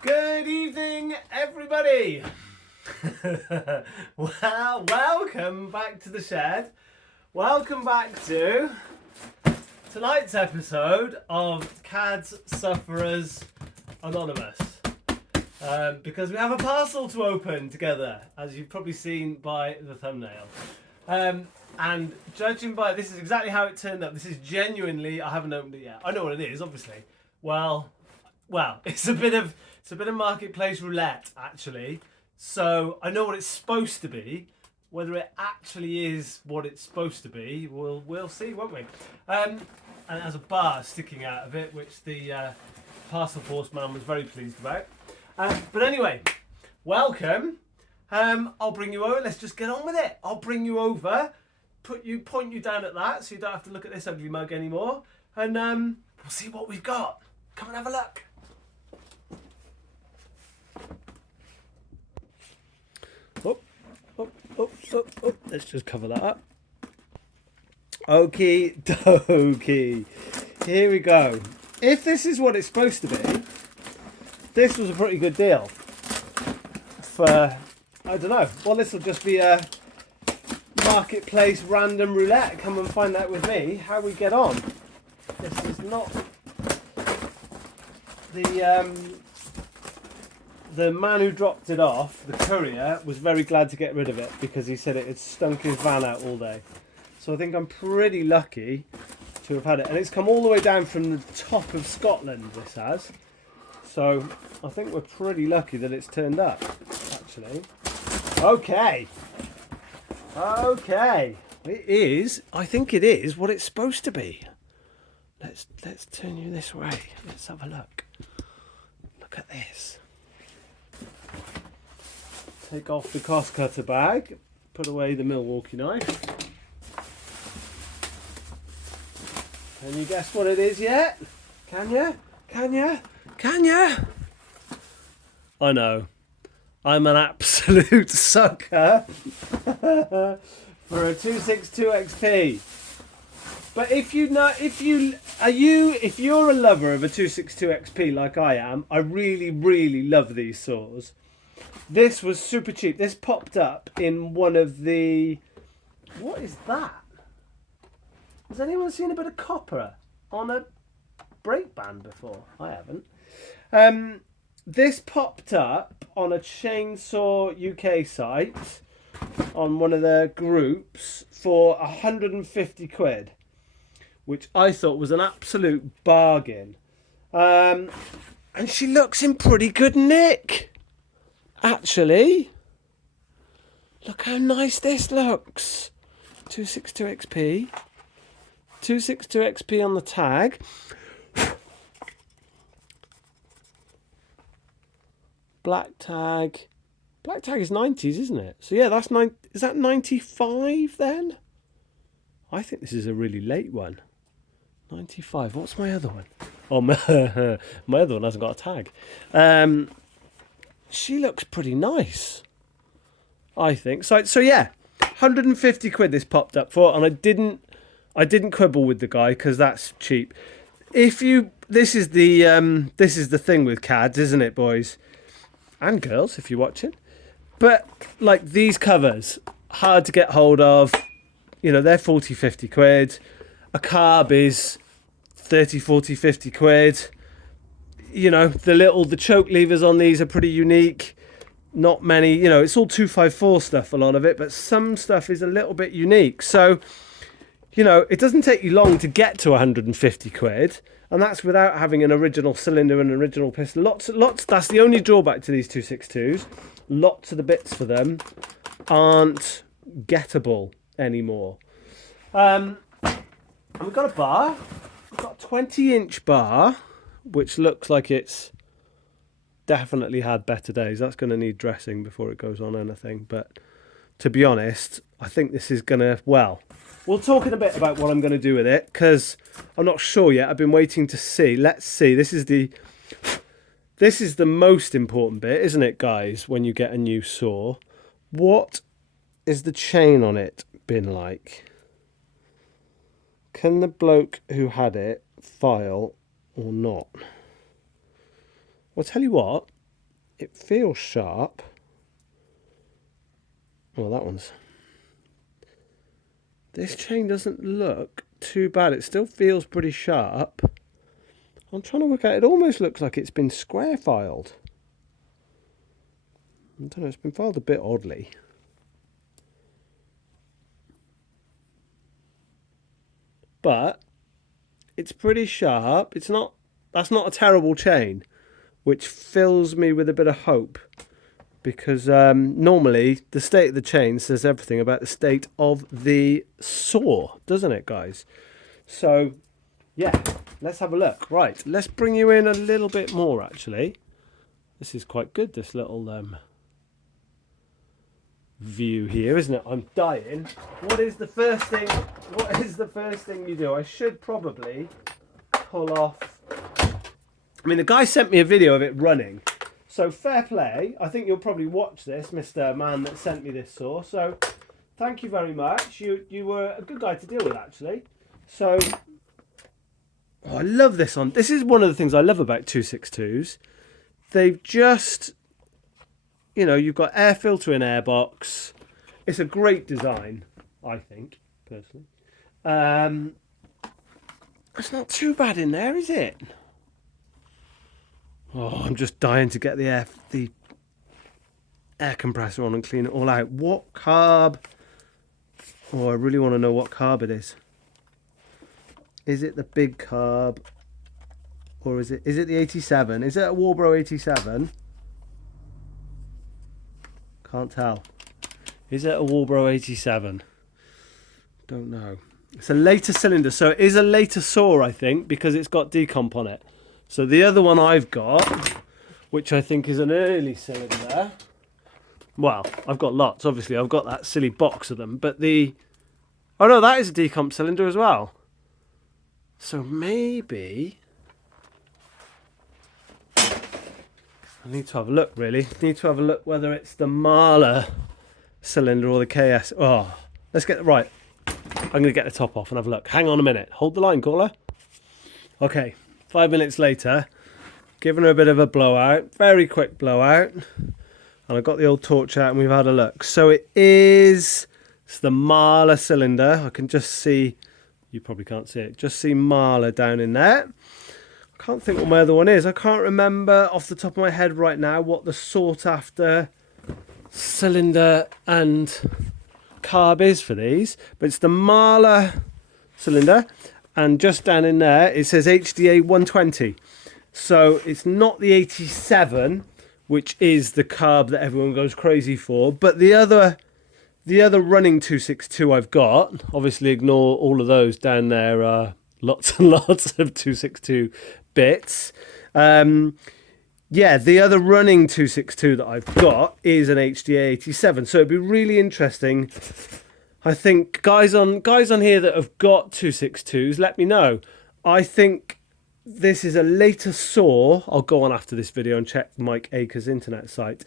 Good evening, everybody. Well, welcome back to the shed. Welcome back to tonight's episode of Cads Sufferers Anonymous. Because we have a parcel to open together, as you've probably seen by the thumbnail. And judging by, this is exactly how it turned up. This is genuinely, I haven't opened it yet. I know what it is, obviously. Well, it's a bit of marketplace roulette, actually. So I know what it's supposed to be. Whether it actually is what it's supposed to be, we'll see, won't we? And it has a bar sticking out of it, which the parcel force man was very pleased about. But anyway, welcome. I'll bring you over. Let's just get on with it. I'll bring you over, point you down at that, so you don't have to look at this ugly mug anymore. And we'll see what we've got. Come and have a look. Oh. Let's just cover that up. Okie dokie. Here we go. If this is what it's supposed to be, this was a pretty good deal. For, I don't know. Well, this will just be a marketplace random roulette. Come and find out with me how we get on. This is not the man who dropped it off, the courier, was very glad to get rid of it because he said it had stunk his van out all day. So I think I'm pretty lucky to have had it. And it's come all the way down from the top of Scotland, this has. So I think we're pretty lucky that it's turned up, actually. Okay. It is, I think it is what it's supposed to be. Let's turn you this way. Let's have a look. Look at this. Take off the cost cutter bag, put away the Milwaukee knife. Can you guess what it is yet? Can you? I know. I'm an absolute sucker for a 262 XP. But if you're a lover of a 262 XP like I am, I really love these saws. This was super cheap. This popped up in one of the... What is that? Has anyone seen a bit of copper on a brake band before? I haven't. This popped up on a Chainsaw UK site on one of their groups for 150 quid, which I thought was an absolute bargain. And she looks in pretty good nick. Actually, look how nice this looks. 262 XP. 262 XP on the tag. Black tag. Black tag is 90s, isn't it? So yeah, that's is that 95 then? I think this is a really late one. 95. What's my other one? Oh, my other one hasn't got a tag. She looks pretty nice, I think. So yeah, 150 quid this popped up for, and I didn't quibble with the guy because that's cheap. This is the thing with CADs, isn't it, boys and girls, if you're watching? But like these covers, hard to get hold of. You know, they're 40, 50 quid. A carb is 30, 40, 50 quid. You know, the choke levers on these are pretty unique. Not many, you know, it's all 254 stuff, a lot of it, but some stuff is a little bit unique. So, you know, it doesn't take you long to get to 150 quid, and that's without having an original cylinder and an original piston. Lots, that's the only drawback to these 262s. Lots of the bits for them aren't gettable anymore. And we've got a bar. We've got a 20-inch bar, which looks like it's definitely had better days. That's going to need dressing before it goes on anything. But to be honest, I think this is going to... Well, we'll talk in a bit about what I'm going to do with it, because I'm not sure yet. I've been waiting to see. Let's see. This is the most important bit, isn't it, guys, when you get a new saw? What is the chain on it been like? Can the bloke who had it file or not? I'll tell you what, it feels sharp. Well, that one's... This chain doesn't look too bad. It still feels pretty sharp. I'm trying to work out, it almost looks like it's been square filed. I don't know, it's been filed a bit oddly. But it's pretty sharp. It's not, that's not a terrible chain, which fills me with a bit of hope. Because normally the state of the chain says everything about the state of the saw, doesn't it, guys? So, yeah, let's have a look. Right, let's bring you in a little bit more, actually. This is quite good, this little view here, isn't it? I'm dying. What is the first thing you do? I should probably pull off... I mean, the guy sent me a video of it running. So fair play. I think you'll probably watch this, Mr. Man that sent me this saw. So thank you very much. You were a good guy to deal with, actually. So I love this one. This is one of the things I love about 262s. They've just, you know, you've got air filter and air box. It's a great design, I think, personally. It's not too bad in there, is it? Oh, I'm just dying to get the air compressor on and clean it all out. What carb? Oh, I really want to know what carb it is. Is it the big carb? Or is it the 87? Is it a Walbro 87? Can't tell. Is it a Walbro 87? Don't know. It's a later cylinder, so it is a later saw, I think, because it's got decomp on it. So the other one I've got, which I think is an early cylinder, well, I've got lots, obviously. I've got that silly box of them, but the... Oh no, that is a decomp cylinder as well. So maybe... I need to have a look, really. I need to have a look whether it's the Mahler cylinder or the KS. Oh, let's get it right. I'm going to get the top off and have a look. Hang on a minute. Hold the line, caller. Okay. 5 minutes later, giving her a bit of a blowout, very quick blowout, and I've got the old torch out and we've had a look. So it's the Mahler cylinder. I can just see, you probably can't see it, just see Mahler down in there. I can't think what my other one is. I can't remember off the top of my head right now what the sought after cylinder and carb is for these, but it's the Mahler cylinder. And just down in there, it says HDA 120. So it's not the 87, which is the carb that everyone goes crazy for. But the other running 262 I've got, obviously ignore all of those down there, lots and lots of 262 bits. Yeah, the other running 262 that I've got is an HDA 87. So it'd be really interesting. I think guys on here that have got 262s, let me know. I think this is a later saw. I'll go on after this video and check Mike Acres' internet site.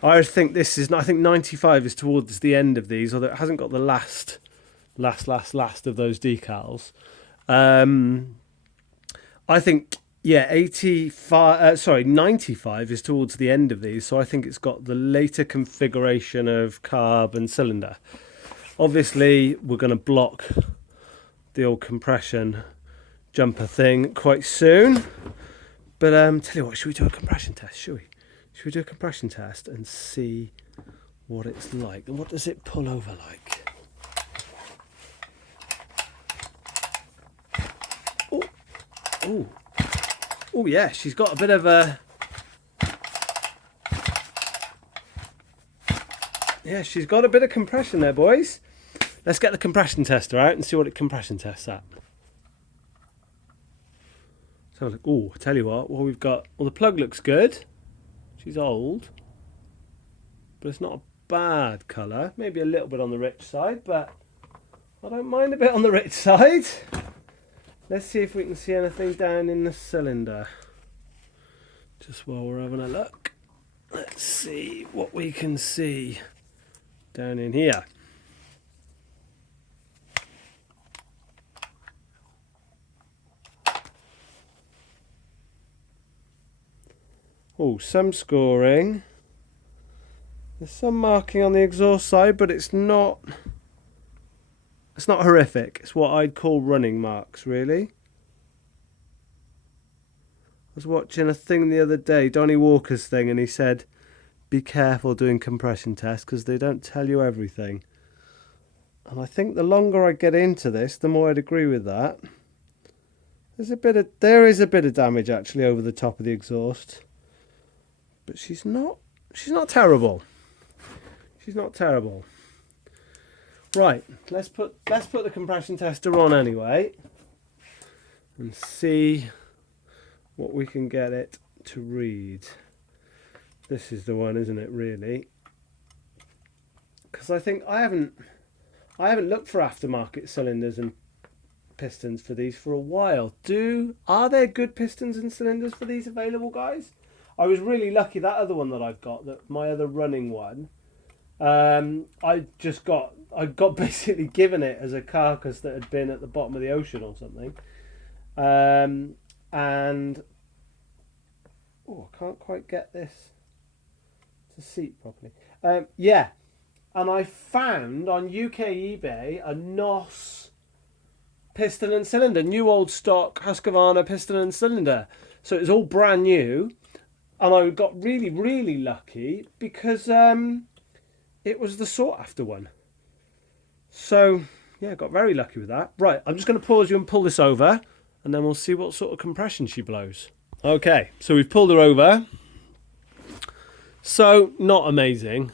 I think this is, I think 95 is towards the end of these, although it hasn't got the last of those decals. I think, yeah, 95 is towards the end of these, so I think it's got the later configuration of carb and cylinder. Obviously, we're going to block the old compression jumper thing quite soon. But tell you what, should we do a compression test? Should we? Should we do a compression test and see what it's like? And what does it pull over like? Oh, oh, oh yeah, she's got a bit of a... Yeah, she's got a bit of compression there, boys. Let's get the compression tester out and see what it compression tests at. So, oh, I tell you what we've got. Well, the plug looks good. She's old, but it's not a bad colour. Maybe a little bit on the rich side, but I don't mind a bit on the rich side. Let's see if we can see anything down in the cylinder. Just while we're having a look. Let's see what we can see down in here. Oh, some scoring. There's some marking on the exhaust side, but it's not horrific. It's what I'd call running marks, really. I was watching a thing the other day, Donnie Walker's thing, and he said, be careful doing compression tests because they don't tell you everything. And I think the longer I get into this, the more I'd agree with that. There is a bit of damage actually over the top of the exhaust. But she's not terrible. She's not terrible. Right, let's put the compression tester on anyway and see what we can get it to read. This is the one, isn't it, really? Because I think I haven't looked for aftermarket cylinders and pistons for these for a while. Are there good pistons and cylinders for these available, guys? I was really lucky that other one that I've got, that my other running one, I got basically given it as a carcass that had been at the bottom of the ocean or something. And I can't quite get this to seat properly. Yeah, and I found on UK eBay a NOS piston and cylinder, new old stock Husqvarna piston and cylinder. So it's all brand new, and I got really, really lucky because it was the sought after one. So yeah, got very lucky with that. Right, I'm just going to pause you and pull this over, and then we'll see what sort of compression she blows. Okay, so we've pulled her over. So not amazing,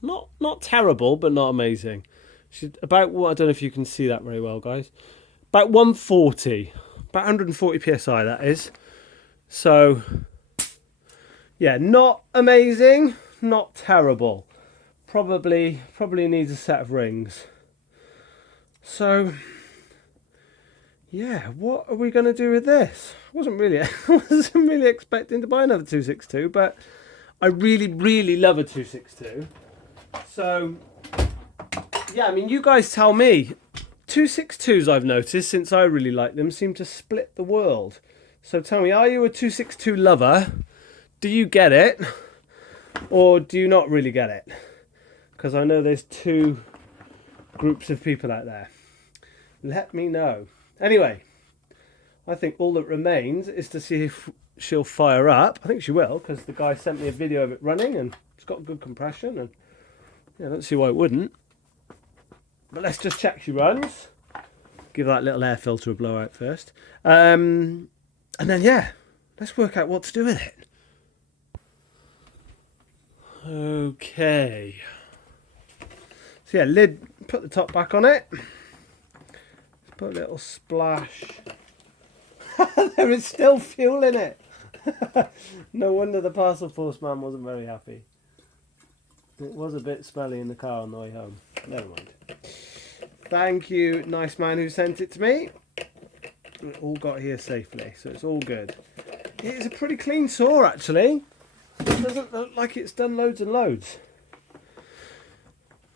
not terrible, but not amazing. She's about, I don't know if you can see that very well, guys. About 140, about 140 psi that is. So yeah, not amazing, not terrible. Probably needs a set of rings. So yeah, what are we going to do with this? I wasn't really expecting to buy another 262, but I really love a 262. So yeah, I mean, you guys tell me. 262s I've noticed since I really like them seem to split the world. So tell me, are you a 262 lover? Do you get it? Or do you not really get it? Because I know there's two groups of people out there. Let me know. Anyway, I think all that remains is to see if she'll fire up. I think she will, because the guy sent me a video of it running and it's got good compression, and yeah, I don't see why it wouldn't. But let's just check she runs. Give that little air filter a blowout first. And then, yeah, let's work out what to do with it. Okay. So, yeah, lid, put the top back on it. Put a little splash. There is still fuel in it. No wonder the parcel force man wasn't very happy. It was a bit smelly in the car on the way home. Never mind. Thank you, nice man who sent it to me. It all got here safely, so it's all good. It is a pretty clean saw, actually. It doesn't look like it's done loads and loads.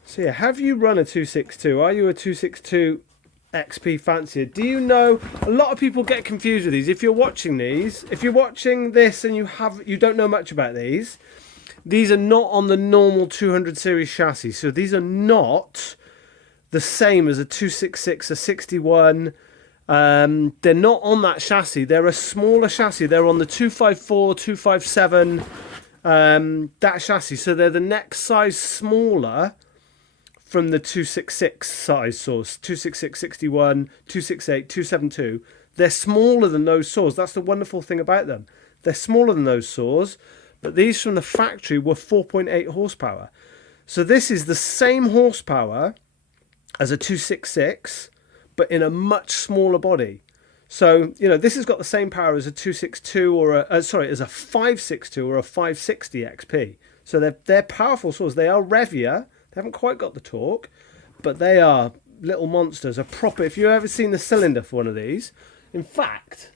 So yeah, have you run a 262? Are you a 262 XP fancier? Do you know, a lot of people get confused with these. If you're watching this and you don't know much about these are not on the normal 200 series chassis. So these are not the same as a 266, a 61. They're not on that chassis. They're a smaller chassis. They're on the 254, 257, that chassis. So they're the next size smaller from the 266 size saws. 266, 61, 268, 272. They're smaller than those saws. That's the wonderful thing about them. They're smaller than those saws. But these from the factory were 4.8 horsepower. So this is the same horsepower as a 266, but in a much smaller body. So, you know, this has got the same power as a 262 or as a 562 or a 560 XP. So they're powerful saws. They are revier. They haven't quite got the torque, but they are little monsters. If you've ever seen the cylinder for one of these, in fact,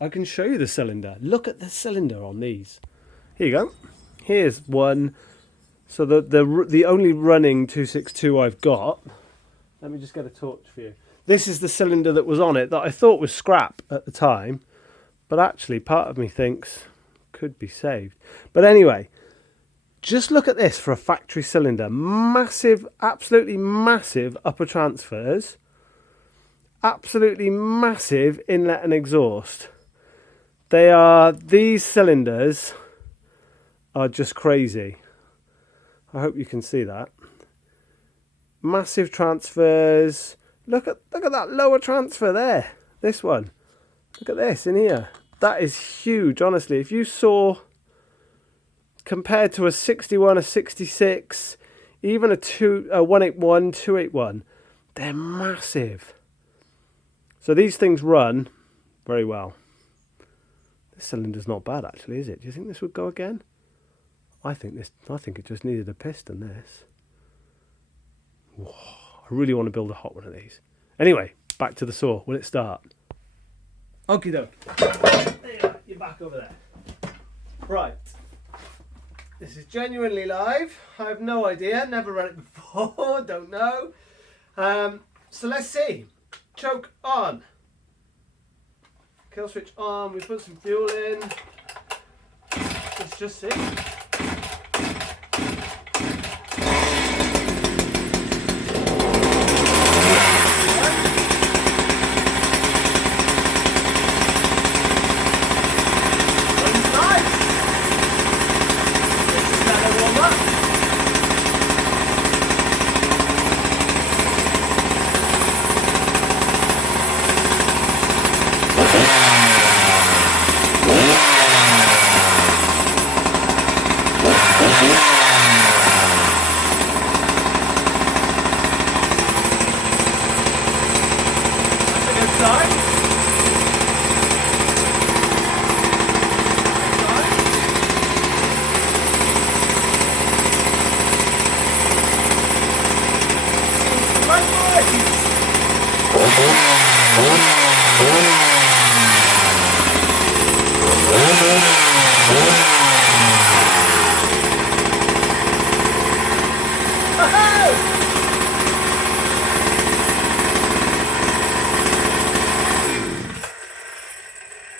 I can show you the cylinder. Look at the cylinder on these. Here you go. Here's one. So the only running 262 I've got. Let me just get a torch for you. This is the cylinder that was on it that I thought was scrap at the time, but actually part of me thinks could be saved. But anyway, just look at this for a factory cylinder. Massive, absolutely massive upper transfers. Absolutely massive inlet and exhaust. These cylinders are just crazy. I hope you can see that. Massive transfers. Look at that lower transfer there. This one. Look at this in here. That is huge, honestly. If you saw, compared to a 61, a 66, even a 181, 281, they're massive. So these things run very well. This cylinder's not bad actually, is it? Do you think this would go again? I think it just needed a piston, this. Whoa, I really want to build a hot one of these. Anyway, back to the saw. Will it start? Okie doke. There you are. You're back over there. Right. This is genuinely live. I have no idea. Never run it before. Don't know. So let's see. Choke on. Kill switch on. We put some fuel in. Let's just see.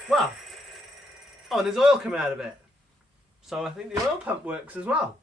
Well, oh, and there's oil coming out of it. So I think the oil pump works as well.